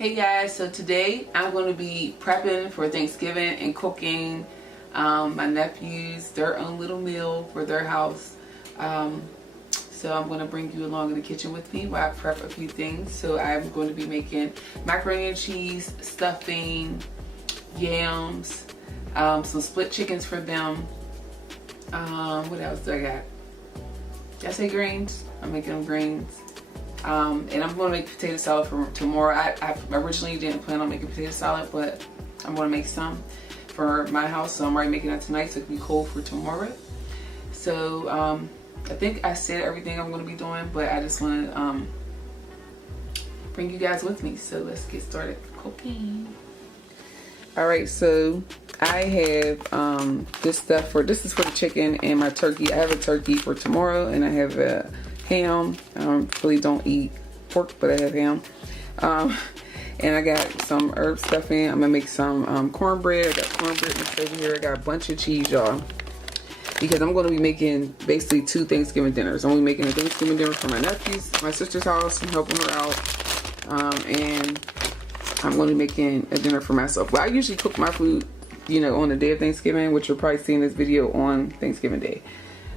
Hey guys, so today I'm going to be prepping for Thanksgiving and cooking my nephews their own little meal for their house. So I'm going to bring you along in the kitchen with me while I prep a few things. So I'm going to be making macaroni and cheese, stuffing, yams, some split chickens for them. What else do I got? Did I say greens? I'm making them greens. And I'm going to make potato salad for tomorrow. I originally didn't plan on making potato salad, but I'm going to make some for my house. So I'm already making that tonight so it can be cold for tomorrow. So I think I said everything I'm going to be doing, but I just want to bring you guys with me. So let's get started cooking. Alright, so I have this is for the chicken and my turkey. I have a turkey for tomorrow and I have a ham. I really don't eat pork, but I have ham. And I got some herb stuffing. I'm gonna make some cornbread. I got cornbread mixed over here. I got a bunch of cheese, y'all, because I'm gonna be making basically 2 Thanksgiving dinners. I'm gonna be making a Thanksgiving dinner for my nephews, my sister's house, and helping her out, and I'm gonna be making a dinner for myself. But I usually cook my food, you know, on the day of Thanksgiving, which you'll probably see in this video on Thanksgiving Day.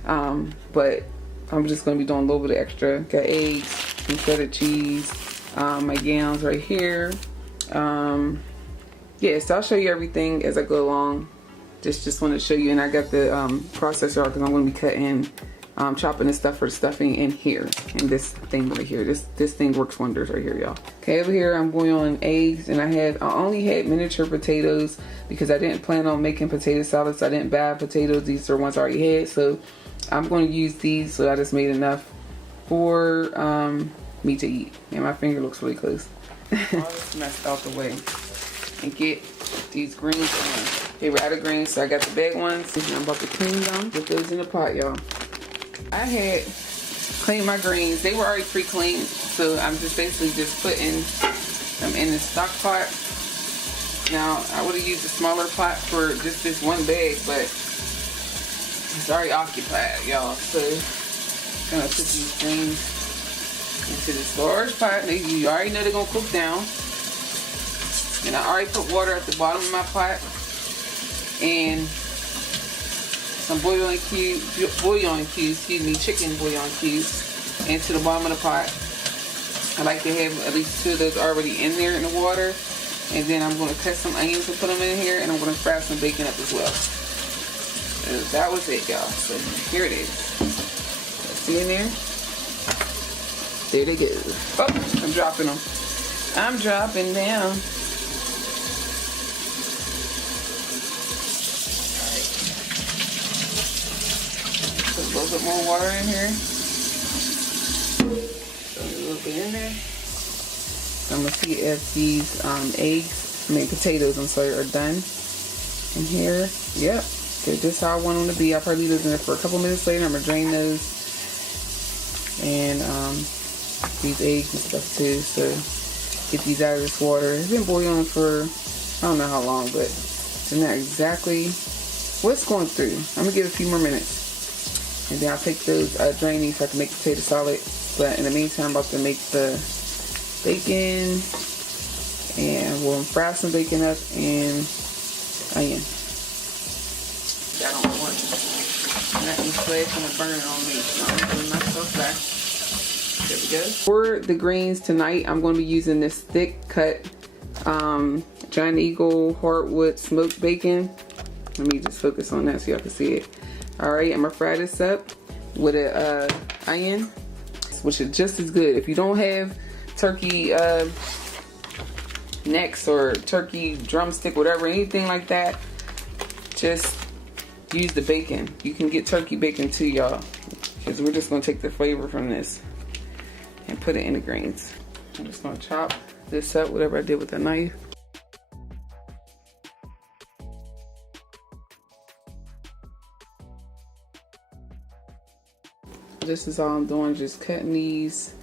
But I'm just going to be doing a little bit of extra. Got eggs, some cheddar cheese, my yams right here. Yeah, so I'll show you everything as I go along. Just want to show you. And I got the processor because I'm going to be cutting, chopping the stuff for the stuffing in here. And this thing right here. This thing works wonders right here, y'all. Okay, over here I'm boiling eggs. And I only had miniature potatoes because I didn't plan on making potato salad. So I didn't buy potatoes. These are ones I already had. So I'm going to use these, so I just made enough for me to eat. And my finger looks really close. All this mess out the way and get these greens on. Okay, we're out of greens, so I got the big ones. And I'm about to clean them. Put those in the pot, y'all. I had cleaned my greens. They were already pre-cleaned, so I'm just basically just putting them in the stock pot. Now, I would have used a smaller pot for just this one bag, but it's already occupied, y'all. So I'm gonna put these things into the storage pot. You already know they're gonna cook down. And I already put water at the bottom of my pot and some bouillon cubes, chicken bouillon cubes into the bottom of the pot. I like to have at least 2 of those already in there in the water. And then I'm gonna cut some onions and put them in here, and I'm gonna fry some bacon up as well. That was it, y'all. So here it is. See in there? There they go. Oh, I'm dropping them. I'm dropping them. Alright. Put a little bit more water in here. Throw a little bit in there. I'm gonna see if these potatoes, I'm sorry, are done in here. Yep. Okay, this is how I want them to be. I'll probably leave those in there for a couple minutes later. I'm going to drain those. And these eggs and stuff too. So get these out of this water. It's been boiling for I don't know how long, but it's not exactly what's going through. I'm going to give it a few more minutes. And then I'll take those, drain these so I can make potato salad. But in the meantime, I'm about to make the bacon. And we'll fry some bacon up and onion. I don't want nothing flashing and burning on me. So I'm putting myself back. There we go. For the greens tonight, I'm going to be using this thick cut Giant Eagle hardwood smoked bacon. Let me just focus on that so y'all can see it. Alright, I'm going to fry this up with a onion, which is just as good. If you don't have turkey necks or turkey drumstick, whatever, anything like that, just use the bacon. You can get turkey bacon too, y'all, because we're just going to take the flavor from this and put it in the greens. I'm just going to chop this up, whatever I did with the knife. This is all I'm doing, just cutting these.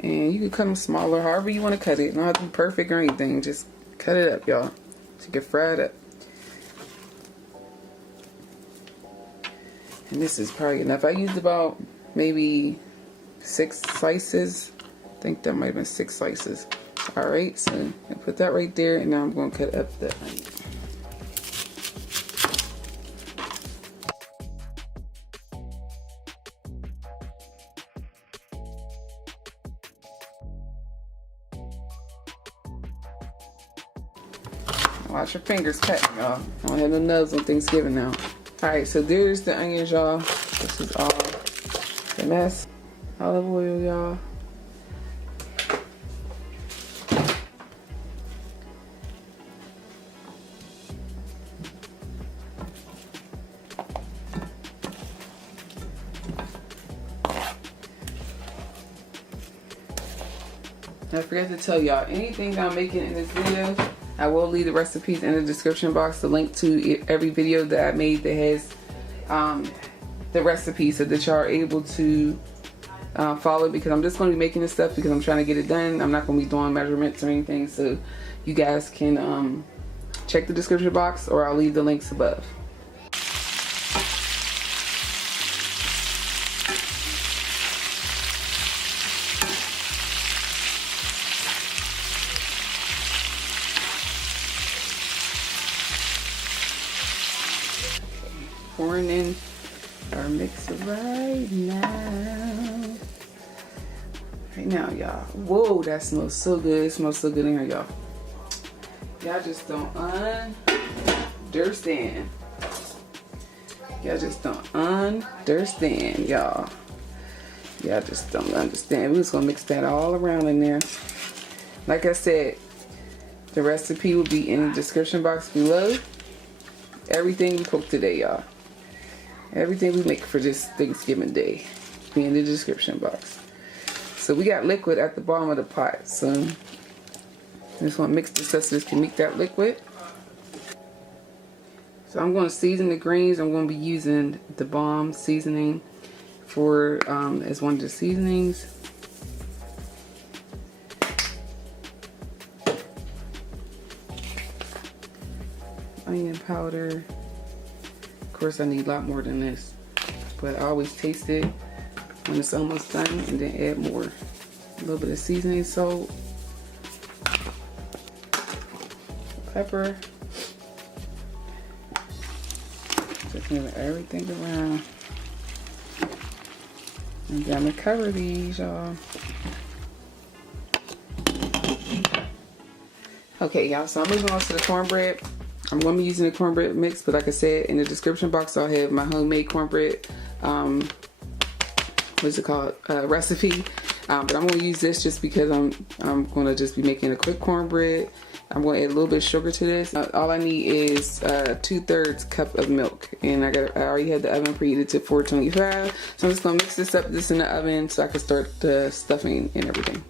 And you can cut them smaller, however you want to cut it. It don't have to be perfect or anything. Just cut it up, y'all, to get fried up. And this is probably enough. I used about maybe 6 slices. I think that might have been 6 slices. Alright, so I put that right there, and now I'm going to cut up the onion. Watch your fingers cut, y'all. I don't have no nubs on Thanksgiving now. Alright, so there's the onions, y'all. This is all the mess. Olive oil, y'all. I forgot to tell y'all, anything that I'm making in this video, I will leave the recipes in the description box, the link to every video that I made that has the recipe, so that y'all are able to follow, because I'm just going to be making this stuff because I'm trying to get it done. I'm not going to be doing measurements or anything, so you guys can check the description box, or I'll leave the links above. Pouring in our mixer right now. Right now, y'all. Whoa, that smells so good. It smells so good in here, y'all. Y'all just don't understand. Y'all just don't understand, y'all. Y'all just don't understand. We're just gonna mix that all around in there. Like I said, the recipe will be in the description box below. Everything we cook today, y'all. Everything we make for this Thanksgiving day be in the description box. So we got liquid at the bottom of the pot. So I just want to mix this up so this can make that liquid. So I'm going to season the greens. I'm going to be using the bomb seasoning for as one of the seasonings. Onion powder. Of course, I need a lot more than this, but I always taste it when it's almost done and then add more. A little bit of seasoning salt, pepper. Just move everything around. And then I'm gonna cover these, y'all. Okay, y'all, so I'm moving on to the cornbread. I'm going to be using the cornbread mix, but like I said, in the description box I'll have my homemade cornbread, what's it called, recipe. But I'm going to use this just because I'm going to just be making a quick cornbread. I'm going to add a little bit of sugar to this. All I need is 2/3 cup of milk, and I already had the oven preheated to 425. So I'm just going to mix this up, this in the oven, so I can start the stuffing and everything.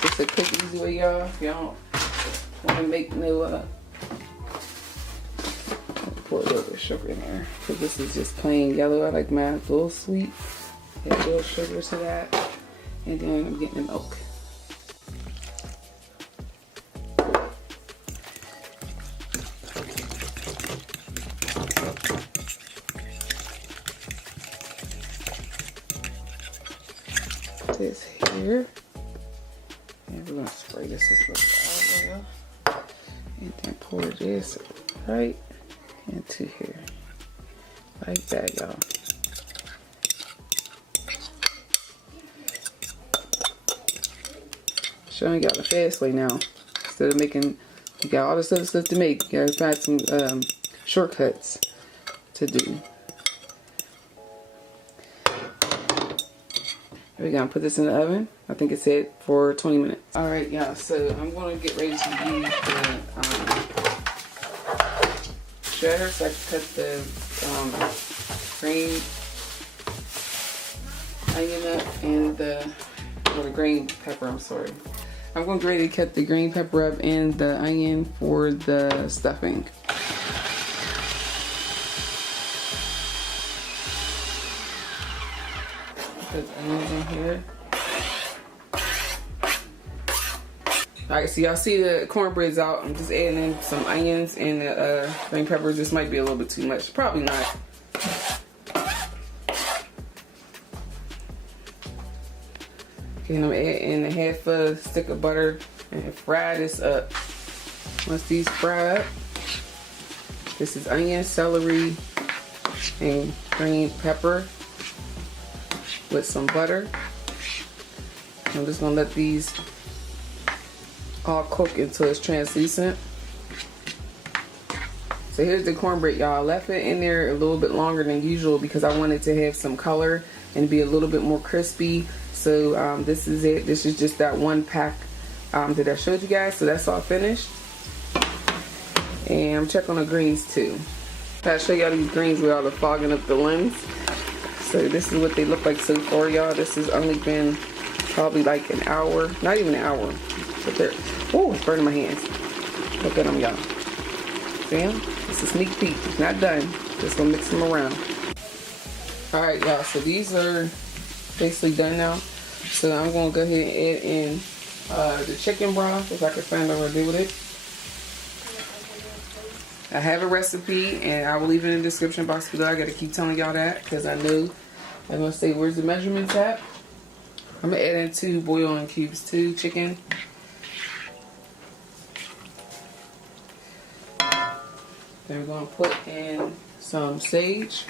Just a quick, easy way, y'all. If y'all don't want to make no, pour a little bit of sugar in there, because this is just plain yellow. I like mine a little sweet. Add a little sugar to that, and then I'm getting the milk. This here. And we're going to spray this with some olive oil. And then pour this right into here. Like that, y'all. Showing y'all the fast way now. Instead of making, you got all this other stuff to make. You gotta find some shortcuts to do. We're gonna put this in the oven. I think it said for 20 minutes. All right, y'all. So I'm gonna get ready to use the shredder so I can cut the green onion up and the green pepper. I'm sorry. I'm going to get ready to cut the green pepper up and the onion for the stuffing. Put the onions in here. Alright, so y'all see the cornbread's out. I'm just adding in some onions and the green peppers. This might be a little bit too much. Probably not. And I'm adding a half a stick of butter and fry this up. Once these fry up, this is onion, celery, and green pepper with some butter. I'm just gonna let these all cook until it's translucent. So here's the cornbread, y'all. I left it in there a little bit longer than usual because I wanted to have some color and be a little bit more crispy. So this is it. This is just that one pack that I showed you guys. So that's all finished. And I'm checking on the greens too. I'll show y'all these greens where all the fogging up the lens. So this is what they look like so far, y'all. This has only been probably like an hour, not even an hour. But they're, oh, it's burning my hands. Look at them, y'all. See them? It's a sneak peek. It's not done. Just gonna mix them around. All right, y'all. So these are basically done now. So I'm gonna go ahead and add in the chicken broth if I can find out what to do with it. I have a recipe and I will leave it in the description box below. I gotta keep telling y'all that because I know I'm gonna say where's the measurements at. I'm gonna add in 2 bouillon cubes too, chicken. Then we're gonna put in some sage.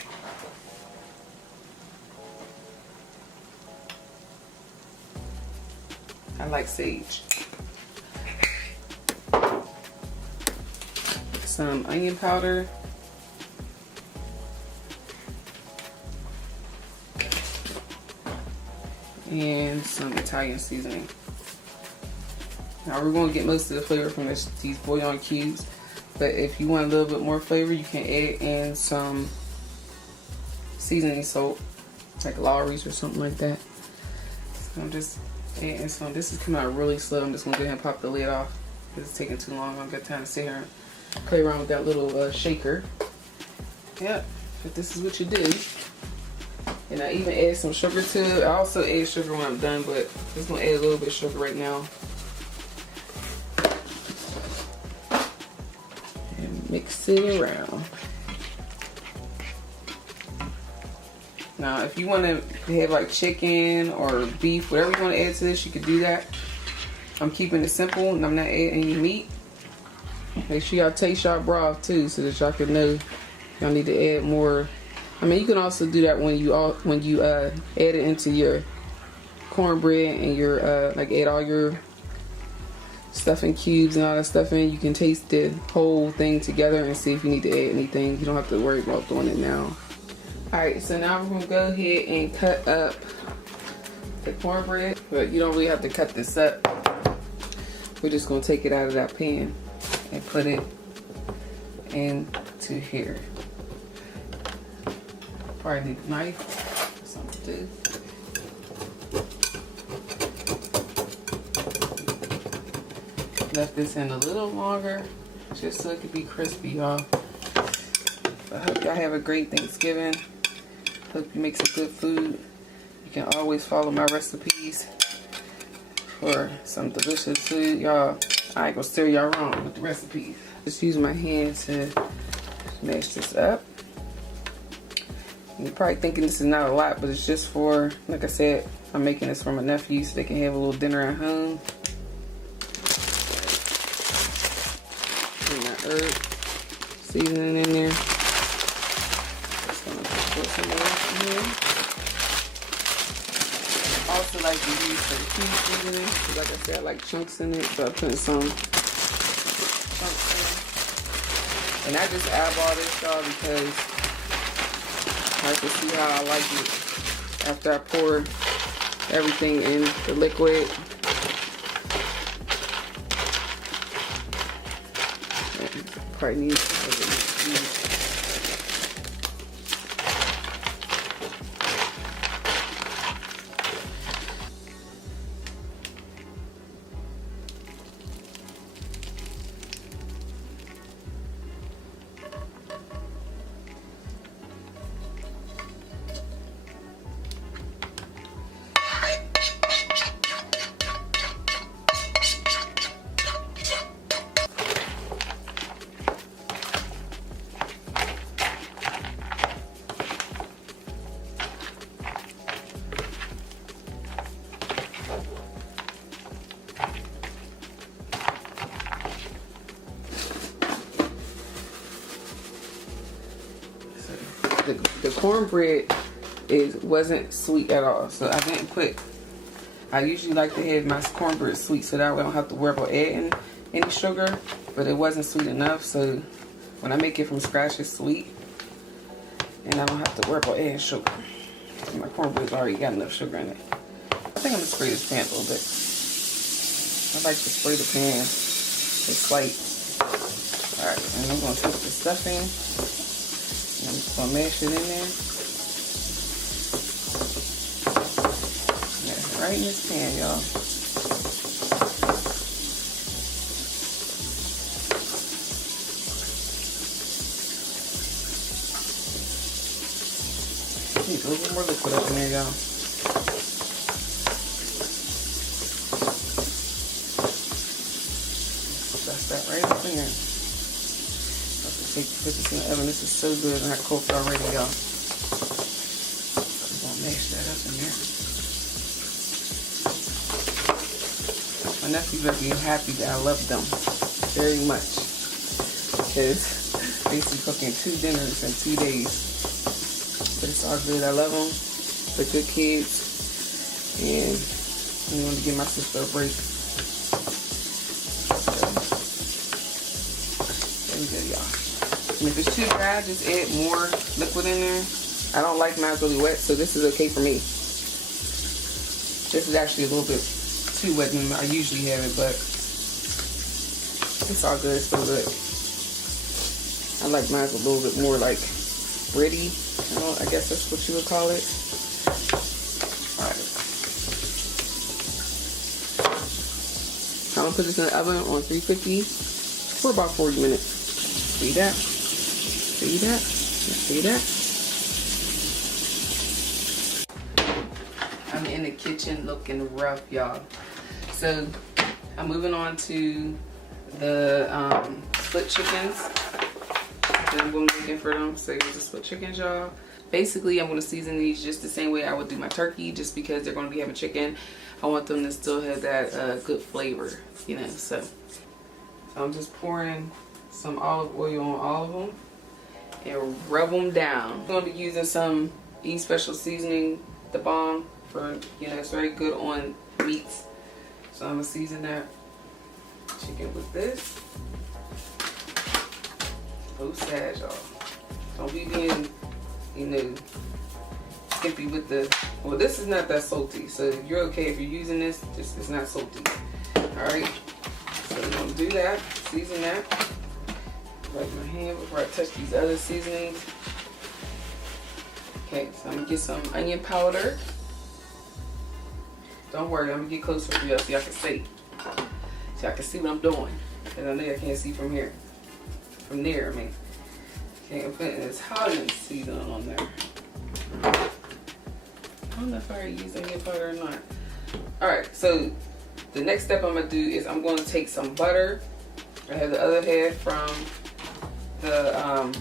I like sage. Some onion powder. And some Italian seasoning. Now we're going to get most of the flavor from these bouillon cubes, but if you want a little bit more flavor, you can add in some seasoning salt, like Lawry's or something like that. So I'm just adding some. This is coming out really slow. I'm just going to go ahead and pop the lid off because it's taking too long. I don't got time to sit here and play around with that little shaker. Yep, but this is what you do. And I even add some sugar to it. I also add sugar when I'm done, but I'm just gonna add a little bit of sugar right now. And mix it around. Now, if you want to have like chicken or beef, whatever you want to add to this, you could do that. I'm keeping it simple and I'm not adding any meat. Make sure y'all taste y'all broth too, so that y'all can know y'all need to add more. I mean, you can also do that when you add it into your cornbread and your like add all your stuff in cubes and all that stuff in. You can taste the whole thing together and see if you need to add anything. You don't have to worry about doing it now. All right, so now we're gonna go ahead and cut up the cornbread, but you don't really have to cut this up. We're just gonna take it out of that pan and put it into here. Probably need a knife or something to do. Left this in a little longer just so it could be crispy, y'all. I hope y'all have a great Thanksgiving. Hope you make some good food. You can always follow my recipes for some delicious food. Y'all, I ain't gonna steer y'all wrong with the recipes. Just use my hand to mash this up. You're probably thinking this is not a lot, but it's just for, like I said, I'm making this for my nephews so they can have a little dinner at home. And that herb seasoning in there. Just gonna put some of that in here. Also like to use some cube seasoning, because like I said, I like chunks in it, so I put some chunks in. And I just eyeball this, y'all, because I can see how I like it after I pour everything in the liquid. Probably need the cornbread wasn't sweet at all, so I didn't put. I usually like to have my cornbread sweet so that way I don't have to worry about adding any sugar, but it wasn't sweet enough, so when I make it from scratch it's sweet and I don't have to worry about adding sugar. My cornbread's already got enough sugar in it. I think I'm gonna spray this pan a little bit. I like to spray the pan just light. Alright, and I'm gonna take the stuffing and I'm just gonna mash it in there. Yeah, right in this pan, y'all. Need a little bit more liquid up in there, y'all. That's that right up in there. Put this in the oven. This is so good and I cooked already, y'all. I'm gonna mash that up in there. My nephews are being happy that I love them very much because basically cooking 2 dinners in 2 days. But it's all good. I love them. They're good kids, and I want to give my sister a break. Good, y'all. And if it's too dry, just add more liquid in there. I don't like mine really wet, so this is okay for me. This is actually a little bit too wet than I usually have it, but it's all good. It's still good. I like mine a little bit more like bready. I guess that's what you would call it. All right. I'm gonna put this in the oven on 350 for about 40 minutes. See that? See that? See that? I'm in the kitchen looking rough, y'all. So I'm moving on to the split chickens that I'm going to be making for them. So here's the split chickens, y'all. Basically, I'm going to season these just the same way I would do my turkey, just because they're going to be having chicken. I want them to still have that good flavor, you know. So I'm just pouring some olive oil on all of them and rub them down. I'm going to be using some E Special seasoning, the bomb, for, you know, it's very good on meats. So I'm going to season that chicken with this. So sad, y'all. Don't be being, you know, skimpy with the, well, this is not that salty, so you're okay if you're using this. Just, it's not salty. Alright, so I'm going to do that, season that. Wipe my hand before I touch these other seasonings. Okay, so I'm going to get some onion powder. Don't worry, I'm going to get closer for y'all so y'all can see. So y'all can see what I'm doing. And I know y'all can't see from here. From there, I mean. Okay, I'm putting this hot seasoning on there. I don't know if I already used onion powder or not. Alright, so the next step I'm going to do is I'm going to take some butter. I have the other half from the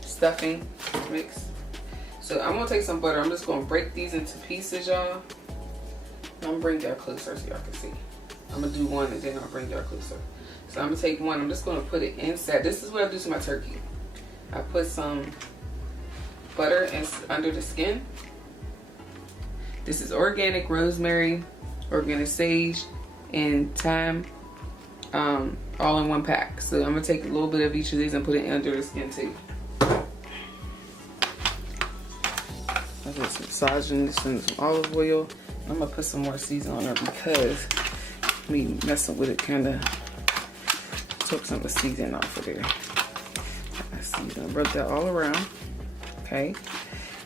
stuffing mix. So I'm going to take some butter. I'm just going to break these into pieces, y'all. I'm going to bring y'all closer so y'all can see. I'm going to do one and then I'll bring y'all closer. So I'm going to take one. I'm just going to put it inside. This is what I do to my turkey. I put some butter under the skin. This is organic rosemary, organic sage, and thyme, all in one pack. So I'm going to take a little bit of each of these and put it under the skin too. I'm just massaging this in some olive oil. I'm going to put some more seasoning on there because me messing with it kind of took some of the seasoning off of there. I see you gonna rub that all around. Okay.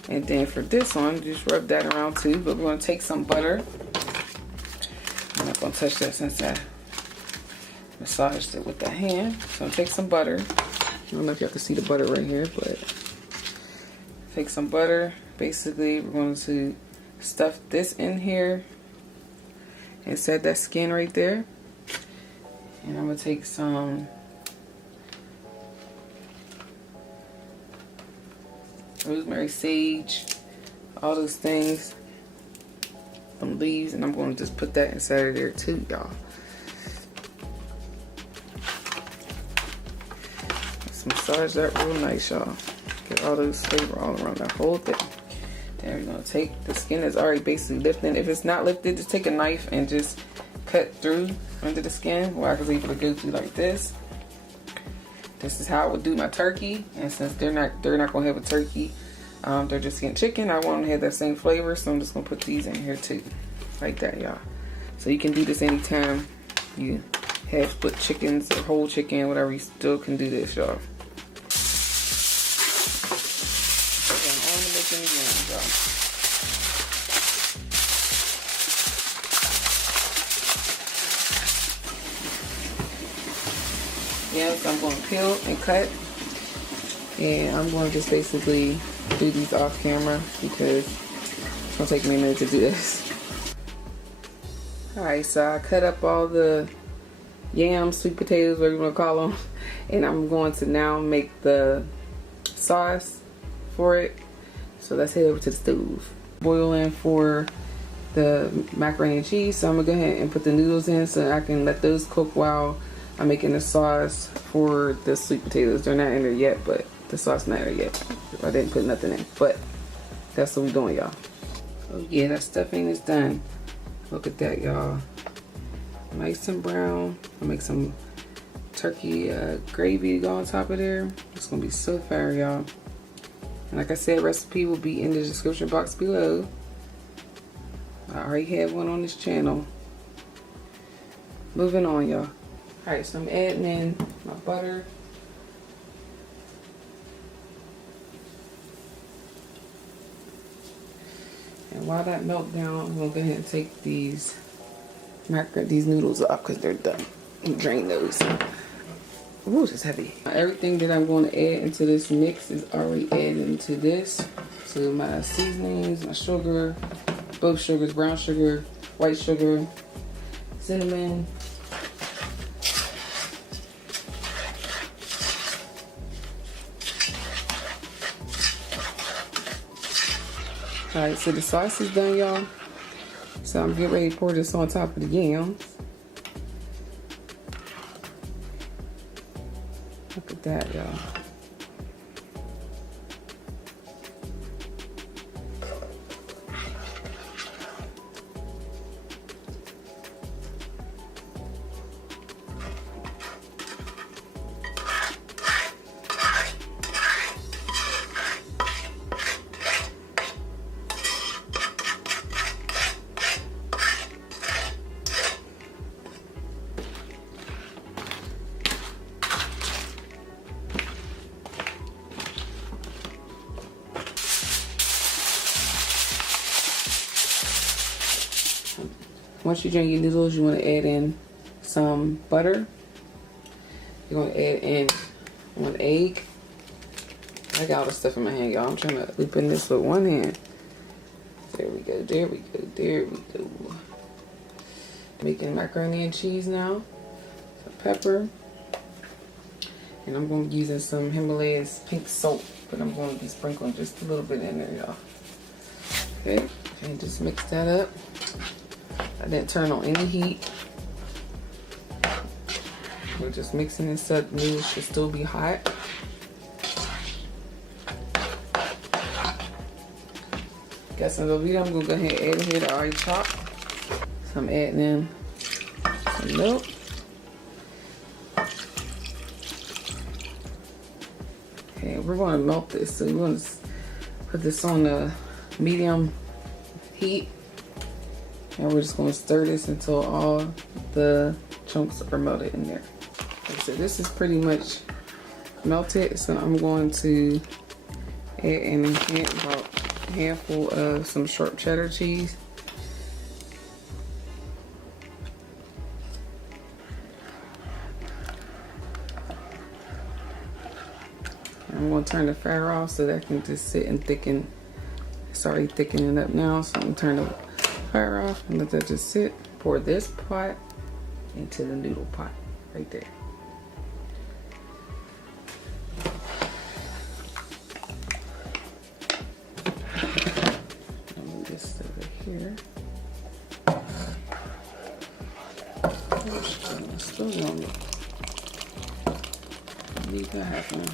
And then for this one, just rub that around too. But we're going to take some butter. I'm not going to touch that since I massaged it with the hand. So I'm going to take some butter. I don't know if you have to see the butter right here, but take some butter. Basically, we're going to stuff this in here and set that skin right there. And I'm going to take some rosemary, sage, all those things, some leaves, and I'm going to just put that inside of there too, y'all. massage that real nice, y'all. Get all those flavor all around that whole thing. Then we're gonna take the skin that's already basically lifting. If it's not lifted, just take a knife and just cut through under the skin. Where I was able to go through like this. This is how I would do my turkey. And since they're not gonna have a turkey, they're just getting chicken. I want them to have that same flavor, so I'm just gonna put these in here too, like that, y'all. So you can do this anytime you have split chickens or whole chicken, whatever. You still can do this, y'all. Yeah, so I'm going to peel and cut, and I'm going to just basically do these off camera because it's going to take me a minute to do this. Alright, so I cut up all the yams, sweet potatoes, whatever you want to call them, and I'm going to now make the sauce for it. So let's head over to the stove. Boiling for the macaroni and cheese, so I'm going to go ahead and put the noodles in so I can let those cook while I'm making the sauce for the sweet potatoes. They're not in there yet, but the sauce not there yet. I didn't put nothing in, but that's what we're doing, y'all. Oh yeah, that stuffing is done. Look at that, y'all. Nice and brown. I'll make some turkey gravy to go on top of there. It's gonna be so fire, y'all. And like I said, recipe will be in the description box below. I already have one on this channel. Moving on, y'all. Alright, so I'm adding in my butter. And while that melts down, I'm gonna go ahead and take these noodles off because they're done. And drain those. Ooh, it's heavy. Everything that I'm going to add into this mix is already added into this. So my seasonings, my sugar, both sugars, brown sugar, white sugar, cinnamon. Alright, so the sauce is done, y'all. So I'm getting ready to pour this on top of the yams. Look at that, y'all. Once you drain your noodles, you want to add in some butter. You're going to add in 1 egg. I got all the stuff in my hand, y'all. I'm trying to loop in this with one hand. There we go, there we go, there we go. Making macaroni and cheese now. Some pepper. And I'm going to be using some Himalaya's pink salt, but I'm going to be sprinkling just a little bit in there, y'all. Okay, and just mix that up. I didn't turn on any heat. We're just mixing this up. The noodles should still be hot. Got some Velveeta. I'm gonna go ahead and add in here that I already chopped. So I'm adding in some milk. Okay, we're gonna melt this. So we're gonna put this on the medium heat. And we're just going to stir this until all the chunks are melted in there. Like I said, this is pretty much melted, so I'm going to add in about a handful of some sharp cheddar cheese. I'm going to turn the fire off so that I can just sit and thicken. It's already thickening up now, so I'm going to turn the fire off and let that just sit. Pour this pot into the noodle pot right there. I'll move this over here. Still need to have one.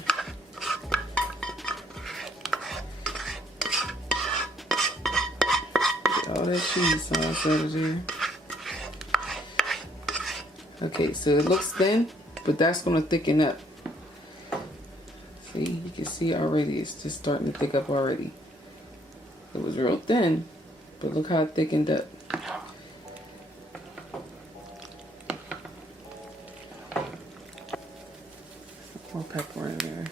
Get all that cheese sauce out of there. Okay, so it looks thin, but that's gonna thicken up. See, you can see already, it's just starting to thick up already. It was real thin, but look how it thickened up. More pepper in there.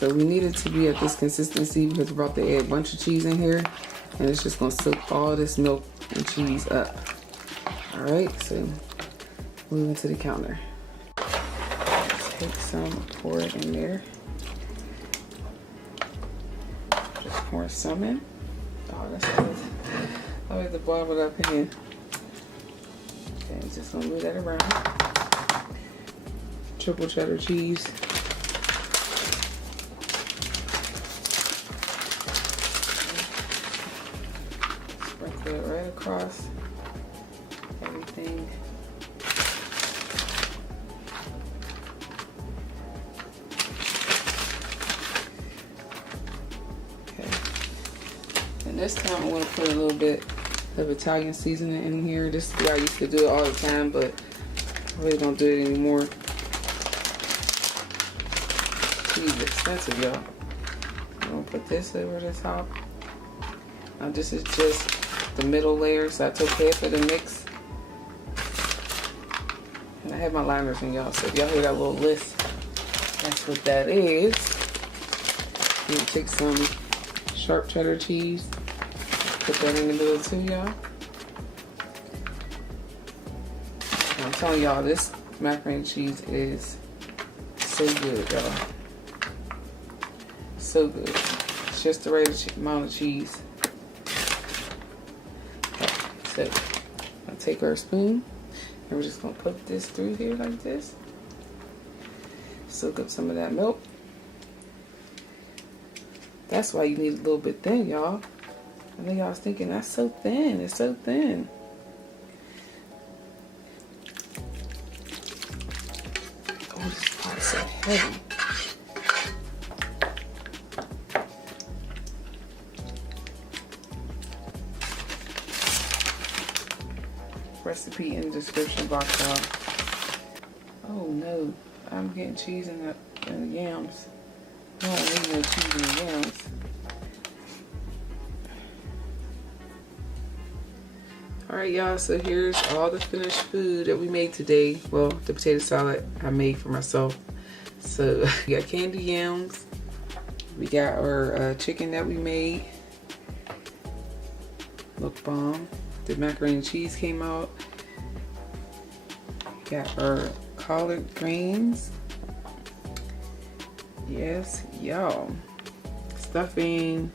So we need it to be at this consistency because we're about to add a bunch of cheese in here, and it's just gonna soak all this milk and cheese up. All right, so moving to the counter. Take some, pour it in there. Just pour some in. Oh, that's good. I have to boil it up in here. Okay, just gonna move that around. Triple cheddar cheese. Sprinkle it right across everything. This time I'm going to put a little bit of Italian seasoning in here. This is the way I used to do it all the time, but I really don't do it anymore. Cheese is expensive, y'all. I'm going to put this over the top. Now this is just the middle layer, so that's okay for the mix. And I have my liners in, y'all, so if y'all hear that little list, that's what that is. I'm going to take some sharp cheddar cheese. Put that in the middle too, y'all. I'm telling y'all, this macaroni and cheese is so good, y'all. So good. It's just the right amount of cheese. So, I'll take our spoon and we're just gonna put this through here like this. Soak up some of that milk. That's why you need a little bit thin, y'all. I know y'all was thinking, that's so thin. It's so thin. Oh, this pot is so heavy. Recipe in the description box, y'all. Oh no, I'm getting cheese in the yams. I don't need no cheese in the yams. Alright y'all, so here's all the finished food that we made today. Well, the potato salad I made for myself. So we got candy yams. We got our chicken that we made. Look bomb. The macaroni and cheese came out. We got our collard greens. Yes, y'all. Stuffing.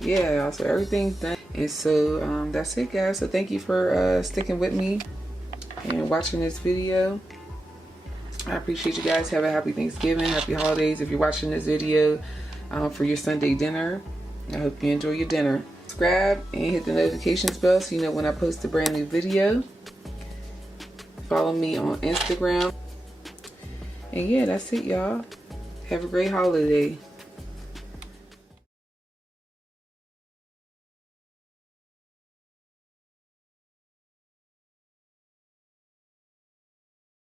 Yeah, y'all, so everything's done. And so that's it, guys. So thank you for sticking with me and watching this video. I appreciate you guys. Have a happy Thanksgiving, happy holidays if you're watching this video for your Sunday dinner. I hope you enjoy your dinner. Subscribe and hit the notifications bell so you know when I post a brand new video. Follow me on Instagram. And yeah, that's it, y'all. Have a great holiday.